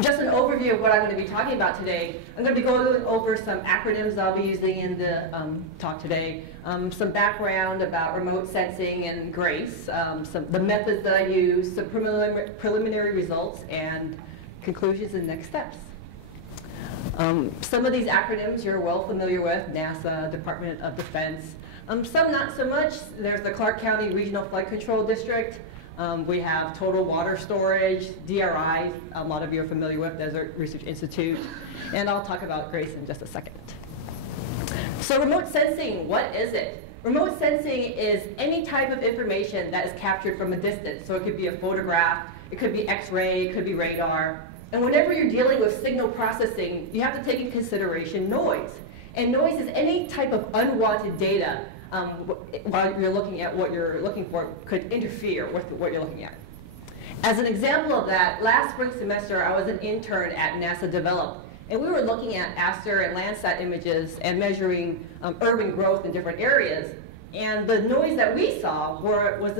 Just an overview of what I'm going to be talking about today. I'm going to be going over some acronyms I'll be using in the talk today, some background about remote sensing and GRACE, the methods that I use, some preliminary results, and conclusions and next steps. Some of these acronyms you're well familiar with: NASA, Department of Defense. Some not so much. There's the Clark County Regional Flood Control District. We have Total Water Storage, DRI, a lot of you are familiar with, Desert Research Institute, and I'll talk about GRACE in just a second. So remote sensing, what is it? Remote sensing is any type of information that is captured from a distance. So it could be a photograph, it could be X-ray, it could be radar. And whenever you're dealing with signal processing, you have to take into consideration noise. And noise is any type of unwanted data while you're looking at what you're looking for could interfere with what you're looking at. As an example of that, last spring semester I was an intern at NASA Develop, and we were looking at Aster and Landsat images and measuring urban growth in different areas. And the noise that we saw was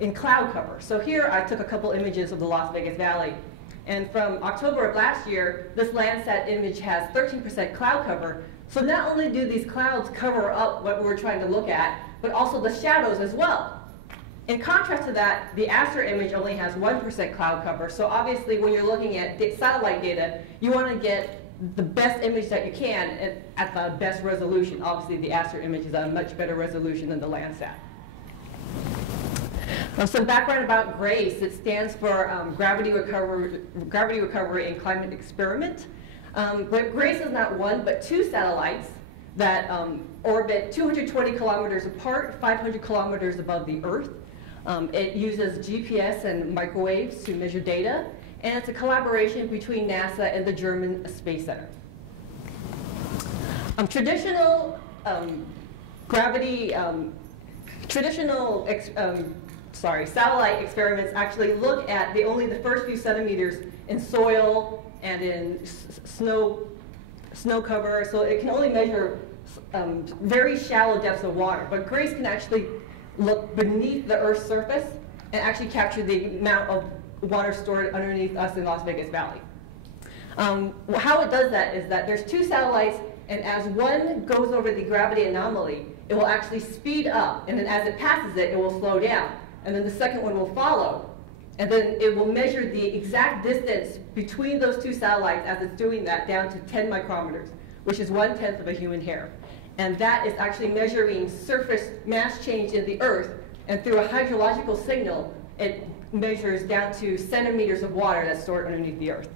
in cloud cover. So here I took a couple images of the Las Vegas Valley. And from October of last year, this Landsat image has 13% cloud cover. So not only do these clouds cover up what we're trying to look at, but also the shadows as well. In contrast to that, the Aster image only has 1% cloud cover. So obviously when you're looking at satellite data, you want to get the best image that you can at the best resolution. Obviously the Aster image is a much better resolution than the Landsat. Some background about GRACE. It stands for Gravity Recovery and Climate Experiment. But GRACE is not one, but two satellites that orbit 220 kilometers apart, 500 kilometers above the Earth. It uses GPS and microwaves to measure data, and it's a collaboration between NASA and the German Space Center. Traditional satellite experiments actually look at only the first few centimeters in soil and in snow cover, so it can only measure very shallow depths of water. But GRACE can actually look beneath the Earth's surface and actually capture the amount of water stored underneath us in Las Vegas Valley. How it does that is that there's two satellites, and as one goes over the gravity anomaly, it will actually speed up, and then as it passes it, it will slow down. And then the second one will follow. And then it will measure the exact distance between those two satellites as it's doing that down to 10 micrometers, which is 1/10 of a human hair. And that is actually measuring surface mass change in the Earth. And through a hydrological signal, it measures down to centimeters of water that's stored underneath the Earth.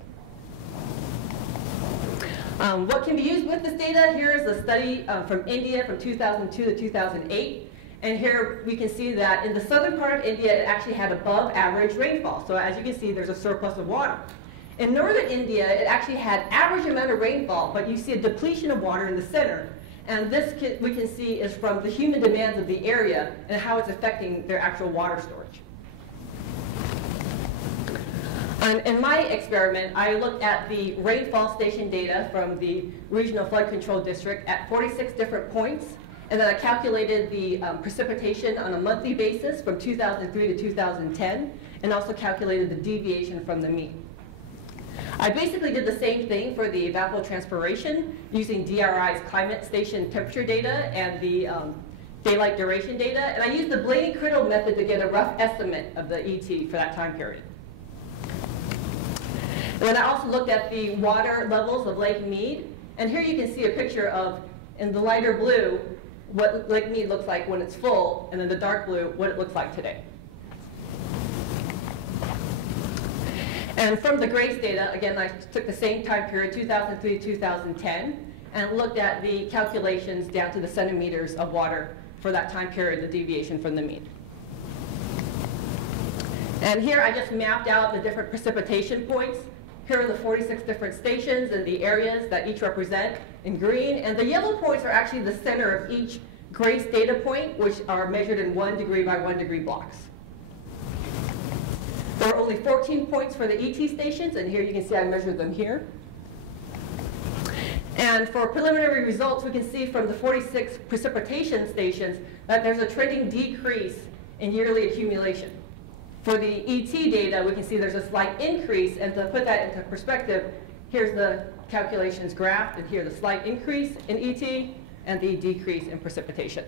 What can be used with this data? Here is a study from India from 2002 to 2008. And here we can see that in the southern part of India, it actually had above average rainfall. So as you can see, there's a surplus of water. In northern India, it actually had average amount of rainfall, but you see a depletion of water in the center. And this we can see is from the human demands of the area and how it's affecting their actual water storage. In my experiment, I looked at the rainfall station data from the Regional Flood Control District at 46 different points. And then I calculated the precipitation on a monthly basis from 2003 to 2010, and also calculated the deviation from the mean. I basically did the same thing for the evapotranspiration using DRI's climate station temperature data and the daylight duration data, and I used the Blaney-Criddle method to get a rough estimate of the ET for that time period. And then I also looked at the water levels of Lake Mead, and here you can see a picture of, in the lighter blue, what Lake Mead looks like when it's full, and in the dark blue, what it looks like today. And from the GRACE data, again, I took the same time period, 2003 to 2010, and looked at the calculations down to the centimeters of water for that time period, the deviation from the mean. And here I just mapped out the different precipitation points. Here are the 46 different stations and the areas that each represent in green. And the yellow points are actually the center of each GRACE data point, which are measured in 1 degree by 1 degree blocks. There are only 14 points for the ET stations, and here you can see I measured them here. And for preliminary results, we can see from the 46 precipitation stations that there's a trending decrease in yearly accumulation. For the ET data, we can see there's a slight increase, and to put that into perspective, here's the calculations graph, and here the slight increase in ET and the decrease in precipitation.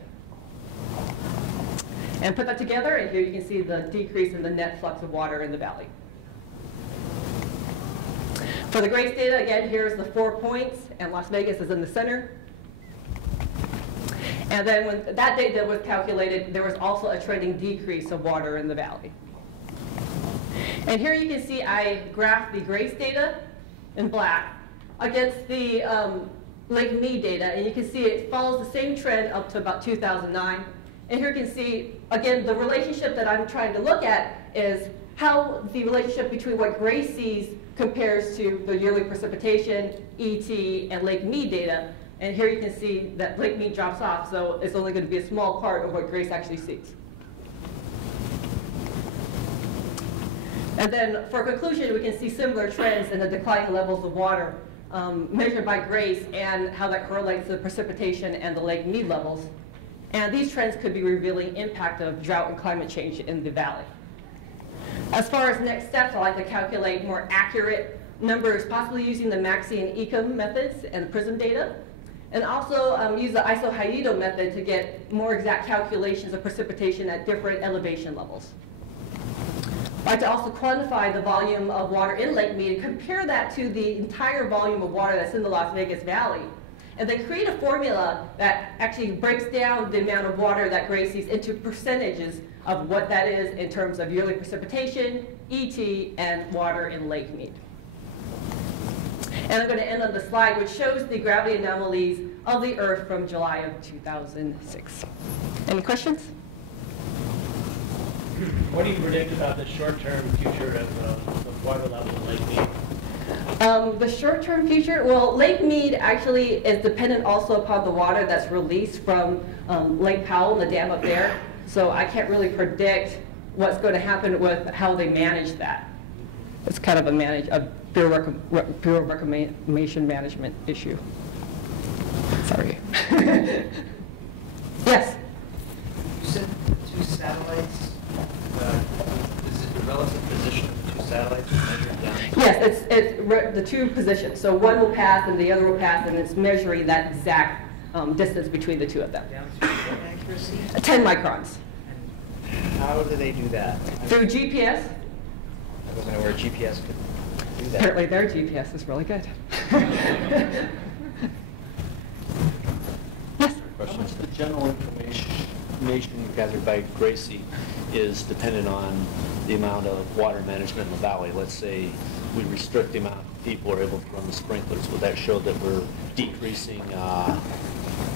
And put that together, and here you can see the decrease in the net flux of water in the valley. For the GRACE data, again, here's the 4 points, and Las Vegas is in the center. And then when that data was calculated, there was also a trending decrease of water in the valley. And here you can see I graphed the GRACE data in black against the Lake Mead data, and you can see it follows the same trend up to about 2009. And here you can see, again, the relationship that I'm trying to look at is how the relationship between what GRACE sees compares to the yearly precipitation, ET, and Lake Mead data. And here you can see that Lake Mead drops off, so it's only going to be a small part of what GRACE actually sees. And then for conclusion, we can see similar trends in the declining levels of water measured by GRACE and how that correlates to the precipitation and the Lake Mead levels. And these trends could be revealing impact of drought and climate change in the valley. As far as next steps, I'd like to calculate more accurate numbers, possibly using the MAXI and ECOM methods and PRISM data, and also use the isohydrato method to get more exact calculations of precipitation at different elevation levels. I'd like to also quantify the volume of water in Lake Mead and compare that to the entire volume of water that's in the Las Vegas Valley. And then create a formula that actually breaks down the amount of water that GRACE sees into percentages of what that is in terms of yearly precipitation, ET, and water in Lake Mead. And I'm going to end on the slide which shows the gravity anomalies of the Earth from July of 2006. Any questions? What do you predict about the short-term future of the water level in Lake Mead? The short-term future, well, Lake Mead actually is dependent also upon the water that's released from Lake Powell, the dam up there. So I can't really predict what's going to happen with how they manage that. It's kind of a Bureau Reclamation Management issue. Sorry. Yes? You said the two satellites. Is it the relative position of the two satellites measured down? Yes, it's the two positions. So one will pass and the other will pass, and it's measuring that exact distance between the two of them. Down to what accuracy? 10 microns. And how do they do that? Through GPS. I wasn't aware GPS could do that. Apparently their GPS is really good. Yes? How much of the general information gathered by Gracie is dependent on the amount of water management in the valley? Let's say we restrict the amount of people who are able to run the sprinklers. Would that show that we're decreasing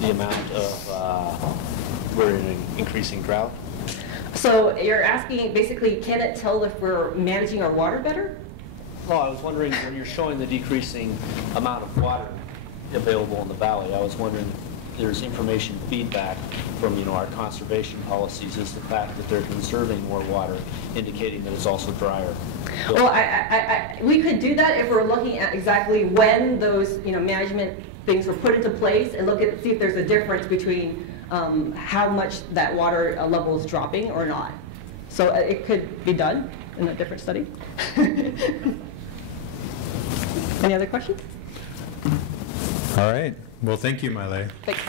the amount of, we're in an increasing drought? So you're asking, basically, can it tell if we're managing our water better? Well, I was wondering, when you're showing the decreasing amount of water available in the valley, I was wondering if there's information feedback from, our conservation policies. Is the fact that they're conserving more water indicating that it's also drier? Well, we could do that if we're looking at exactly when those, management things were put into place and see if there's a difference between how much that water level is dropping or not. So it could be done in a different study. Any other questions? All right. Well, thank you, Maile. Thanks.